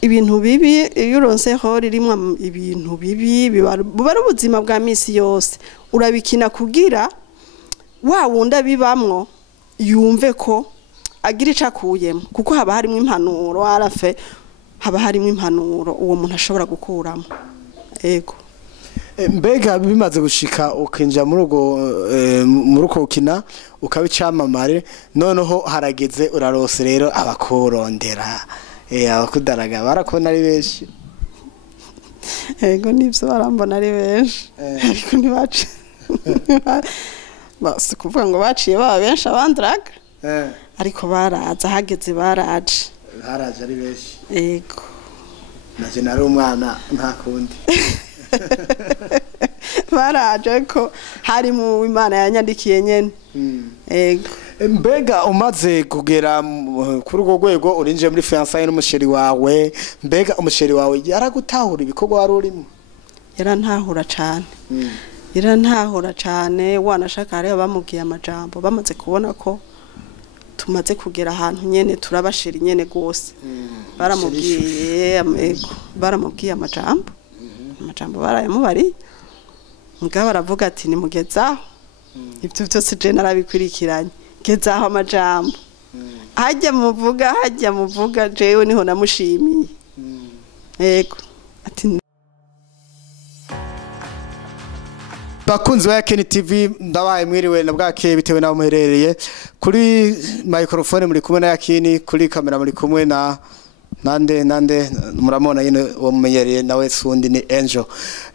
ibintu bibi iyo uronseho ririmo ibintu bibi biba ubuzima bwa misi yose urabikina kugira wa wunda bibamwo yumve ko agira icakuyemo kuko haba harimo impanuro arafe haba harimo impanuro uwo muntu ashobora gukuramo ego mbega bimaze gushika ukinja muri uko ukina ukabicamamare noneho harageze urarose rero abakorondera abakudaraga barakona ari benshi ego nivyo barambona ari benshi ariko ntibace basi kuvuga ngo baciye baba benshi abandiraga ariko baraza hageze baraje ari benshi ego naje nari umwana nta kundi baraje ko hari mu Imana yanyandikiye nyene ego mbega umaze kugera kuri urwo rwego urinje muri fiançailles n'umusheri wawe mbega umusheri wawe yaragutahura ibikorwa wari urimo yarantahura cane wanashaka hari bamubwiye amajambo bamaze kubona ko tumaze kugera ahantu nyene turabasheri nyene gose baramubwiye amajambo barayamubari mugabo baravuga ati nimugezaho ibyo byose je narabikurikiranye gezaho amajambo hajya muvuga jewe niho namushimiye yego ati bakunzi wa Keni TV ndabaye mwiriwe na bwake bitewe naho muherereye kuri microphone muri kumwe na Yakini kuri kamera muri kumwe na nande muramona yine wo mumenyereye nawe sundi ni Angel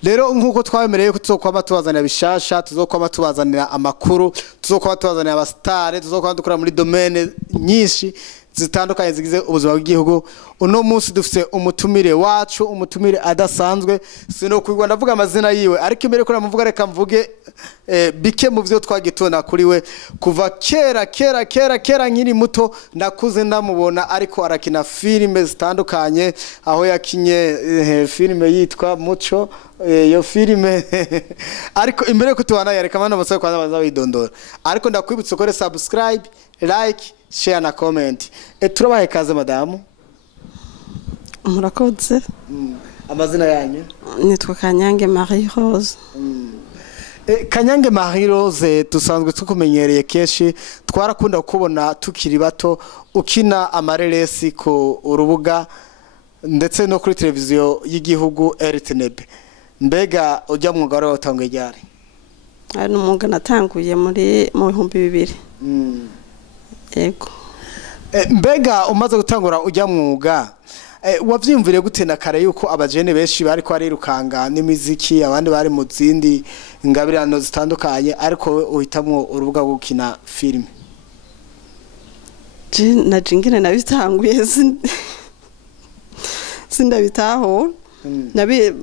rero nkuko twabemereye ko tuzokwama tubazanira bishasha tuzokwama tubazanira amakuru tuzokwama tubazanira abastare tuzokwama dukora muri domaine nyinshi zitandukanye zigize ubuzima bw'igihugu uno munsi dufite umutumire wacu umutumire adasanzwe sino kwigwa ndavuga amazina yiwe ariko imbere ko namuvuga reka mvuge bike mu byo twagitona kuri we kuva kera nkiri muto nakuze ndamubona ariko arakina filime zitandukanye aho yakinye filime yitwa Muco yo filime ariko imbere ko tubana yareka mana basaba kwanza bazabidondora ariko ndakwibutsa ko subscribe like share na comment turabaye kaze madamu murakoze amazina yanyu nitwa Kanyange Marie Rose Kanyange Marie Rose tusanzwe tukumenyereye keshi twarakunda kubona tukiri bato ukina amarelesi ko urubuga ndetse no kuri televiziyo y'igihugu RTNB mbega ujya mwuga wari watanguye ryari ari umwuga natanguye mu 2000 ego mbega umaze gutangura ujya mwuga wavyimvire gute na kare yuko abajene benshi bari ko arirukanga n'imiziki abandi bari mu zindi ngabirano zitandukanye ariko uhitamwo urubuga rwo gukina filime na jingine nabitanguye sindabitaho nabi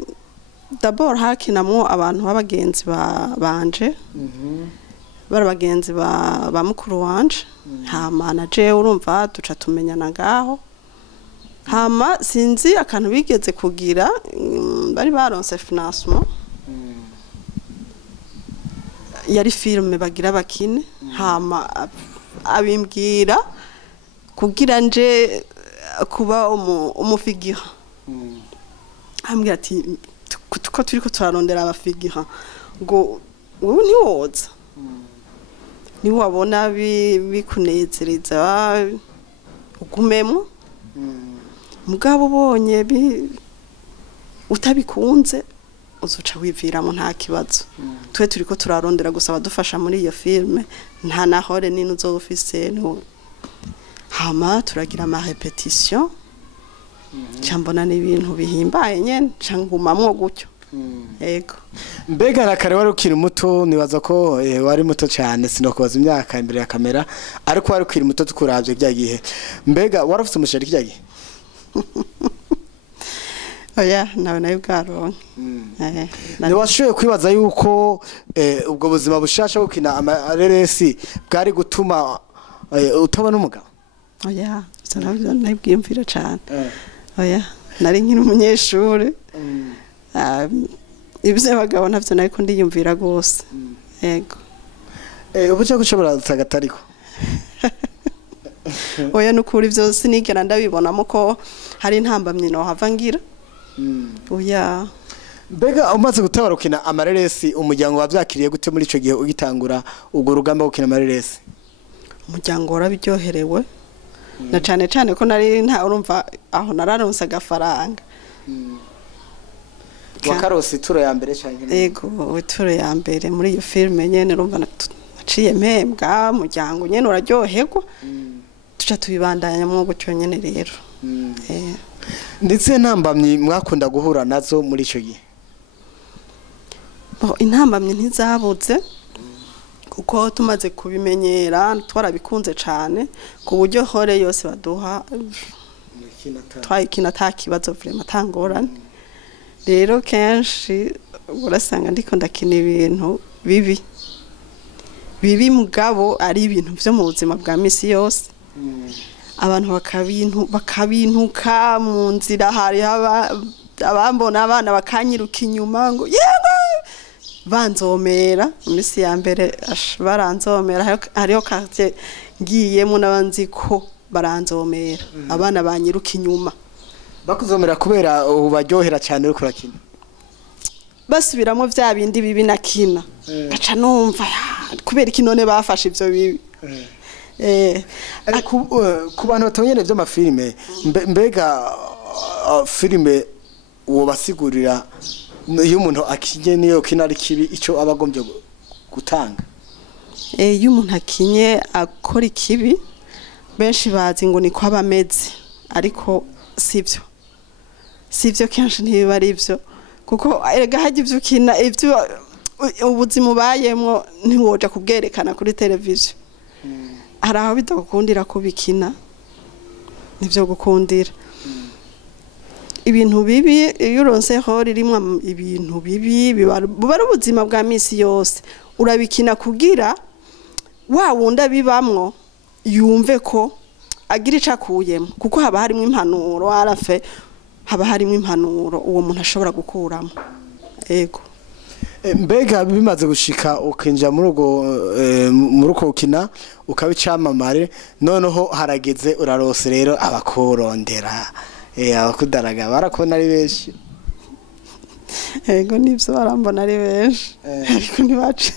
d'abord hakinamwo abantu b'abagenzi banje barabagenzi ba mukuru wanje hama na je urumva duca tumenyana ngaho hama sinzi akantu bigeze kugira bari baronse financement yari filme bagira bakine hama abimbwira kugira nje kuba umufigira ambwira ati ko turiko turarondera abafigira ngo wowe ntiwoza ni wabona bikunezereza ugumemo mugabo ubonye utabikunze uzuca wiviramo nta kibazo twe turiko turarondera gusaba dufasha muri iyo filme nta nahore nini uzofise hama turagira ama repetition cyambona n'ibintu bihimbaye nyene cangumamwo gutyo ego mbega nakare wari ukiri muto nibaza ko wari muto cyane sinokubaza imyaka imbere ya kamera ariko wari ukiri muto tukuravye byagihe mbega warafite umusheri byagihe oya nawe bwaronke ni washoye kwibaza yuko ubwo buzima bushasha gukina amareresi bwari gutuma utabona umugabo oya sanavyo nabwiyumvira cyane oya nari nkiri umunyeshuri ibyo bagabo navyo nariko ndiyumvira gose yego ubuce gushobora tsagatariko oya nukuri byose nigera ndabibonamo ko hari intambamye no hava ngira oya mbega umaze gutabarukina amareresi umuryango wavyakiriye gute muri ico gihe ugitangura ugo rugamba gukina amareresi umuryango warabiryoherewe na cane cane ko nari nta urumva aho nararonse agafaranga wakarosi turo ya mbere cyane yego turo ya mbere muri iyo filme nyene urumva naciye mpembwa umuryango nyene uraryoherwa tuca tubibandanya mu gutyo nyene rero ndetse ntambamye mwakunda guhura nazo muri ico gihe intambamye ntizabuze kuko tumaze kubimenyera twarabikunze cyane ku buryo hore yose baduha twayikina atakibazo vraiment tangorane rero kenshi urasanga ndiko ndakina ibintu bibi mugabo ari ibintu byo mu buzima bwa misi yose abantu bakabintuka mu nzira hari abambona abana bakanyiruka inyuma ngo yego banzomera misi ya mbere baranzomera hariho quartier ngiyemo nabanzi ko baranzomera abana banyiruka inyuma bakuzomera kubera ubaryohera cyane uri kurakina basubiramo vya bindi bibi nakina gaca numva kubera ikinone bafashe ivyo bibi ku bantu batonyene vy'amafilime mbega filime uwo basigurira iyo umuntu akinye niyo kina ari kibi ico abagombye gutanga iyo umuntu akinye akora ikibi benshi bazi ngo niko abameze ariko sivyo kenshi ntibiba ari byo kuko erega hajya ivyo ukina ivyo ubuzima ubayemwo ntiwoja kubwerekana kuri televiziyo hari aho bidakundira kubikina nivyo gukundira ibintu bibi iyo uronse ho ririmo ibintu bibi bubara ubuzima bwa misi yose urabikina kugira wa wunda bibamwo yumve ko agira icakuyemo kuko haba harimo impanuro arafe haba harimo impanuro uwo muntu ashobora gukuramo ego mbega bimaze gushika ukinja muri uko ukina ukabicamamare noneho harageze urarose rero abakorondera abakudaraga barakona ari benshi ego nivyo barambona ari benshi ariko ntibace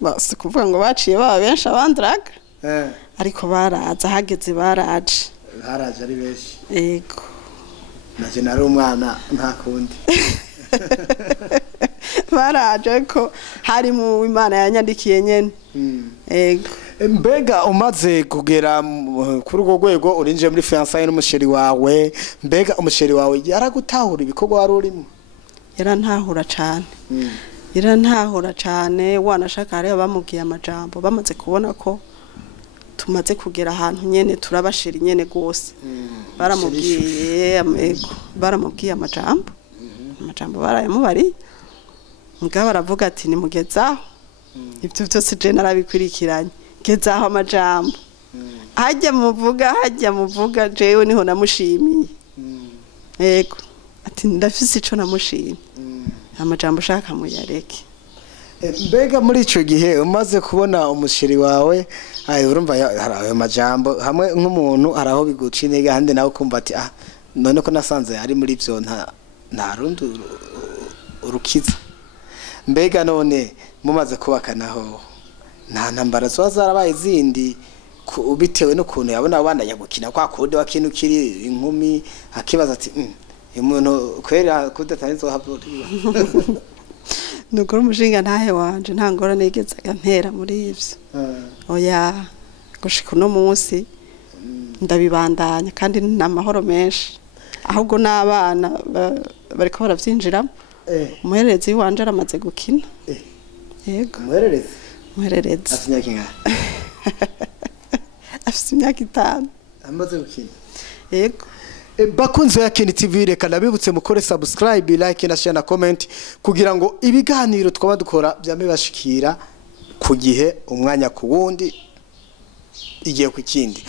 basi kuvuga ngo baciye baba benshi abandaraga ariko baraza hageze baraje ari benshi ego naje nari umwana nta kundi baraje ko hari mu Imana yanyandikiye nyene ego mbega umaze kugera kuri urwo rwego urinjiye muri fiançailles n'umusheri wawe mbega umusheri wawe yaragutahura ibikorwa wari urimo yarantahura cyane wanashaka rero bamubwiye amajambo bamaze kubona ko tumaze kugera ahantu nyene turabashira nyene gose baramubwiye amajambo barayamubari mugabo baravuga ati nimugezaho ibyo byose je narabikurikiranye gezaho amajambo hajya muvuga jewe niho namushimiye yego ati ndafise ico namushimiye amajambo shaka muyareke mbega muri ico gihe umaze kubona umushiri wawe urumva harayo majambo hamwe nk'umuntu haraho biguca intege hande nawe kumva ati none ko nasanze ari muri byo nta rundi urukiza mbega none mumaze kubakanaho nta ntambara zo zarabaye zindi bitewe n'ukuntu yabona abandanya gukina kwa kundi wakina ukiri inkumi akibaza ati umuntu kwera kudatanizo havuriwa nukuri umushinga ntahe wanje nta ngorane yigezaga ntera muri ivyo oya gushika uno munsi ndabibandanya kandi n'amahoro menshi ahubwo n'abana bariko baravyinjiramo umuhererezi wanje aramaze gukina yego umuhererezi afite imyaka 5 amaze gukina yego bakunze ya Keni TV reka nabibutse mukore subscribe like na share na comment kugira ngo ibiganiro twaba dukora byame bashikira ku gihe umwanya ku wundi igiye ku kindi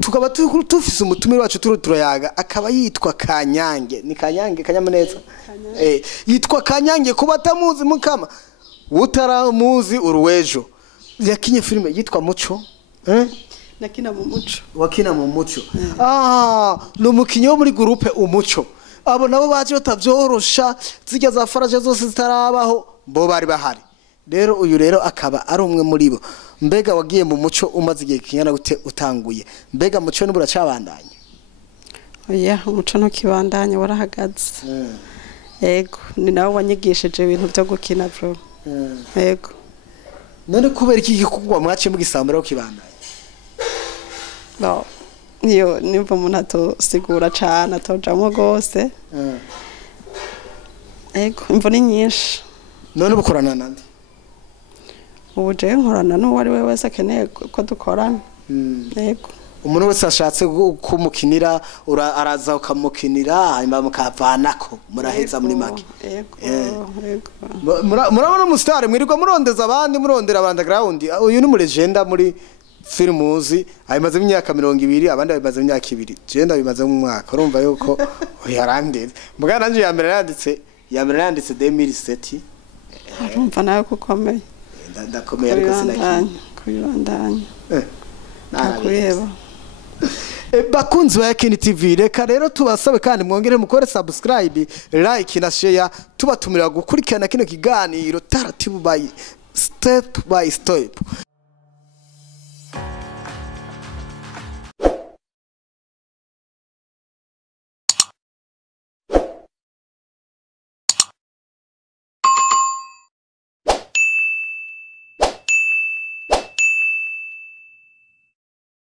tukaba tufise umutumire wacu turayaga akaba yitwa Kanyange ni Kanyange kanyamuneza yitwa Kanyange kuba tamuzi mukama utaramuzi uruwejo yakinye filime yitwa Muco nakina mu muco wakina mu muco n'umukinyi wo muri groupe umuco abo nabo baje batavyorosha zijya za faraje zose zitarabaho bo bari bahari rero uyu rero akaba ari umwe muri bo mbega wagiye mu muco umaze igihe kinyana gute utanguye mbega muco n'ubura cabandanye oya umuco no kibandanye warahagaze yego ni nawe wanyigishije ibintu byo gukina bro yego none kubera iki gikugwa mwace mugisambura kibandanye no iyo nimba umuntu atosigura cyane atojamo gose yego imvo ni nyinshi none bukorana nande ubu je nkorana n'uwo ari we wese akeneye ko dukorana yego umuntu wese ashatse kumukinira araza ukamukinira hanyuma mukavanako muraheza muri make murabona umusitari mwirirwa murondeza abandi murondera abandaground uyu ni mu legenda muri filmuzi ayimaze imyaka 20 abandi ayimaze imyaka 2 genda bimaze mu mwaka urumva yuko yarandeze mbwa nanje yambere yanditse 2007 urumva nawe kukomeye ndakomeye ariko sinakina kubandanya nakureba bakunzi ba Kini TV reka rero tubasabe kandi mwongere mukore subscribe like na share tubatumira gukurikirana kino kiganiro taratibu by step by step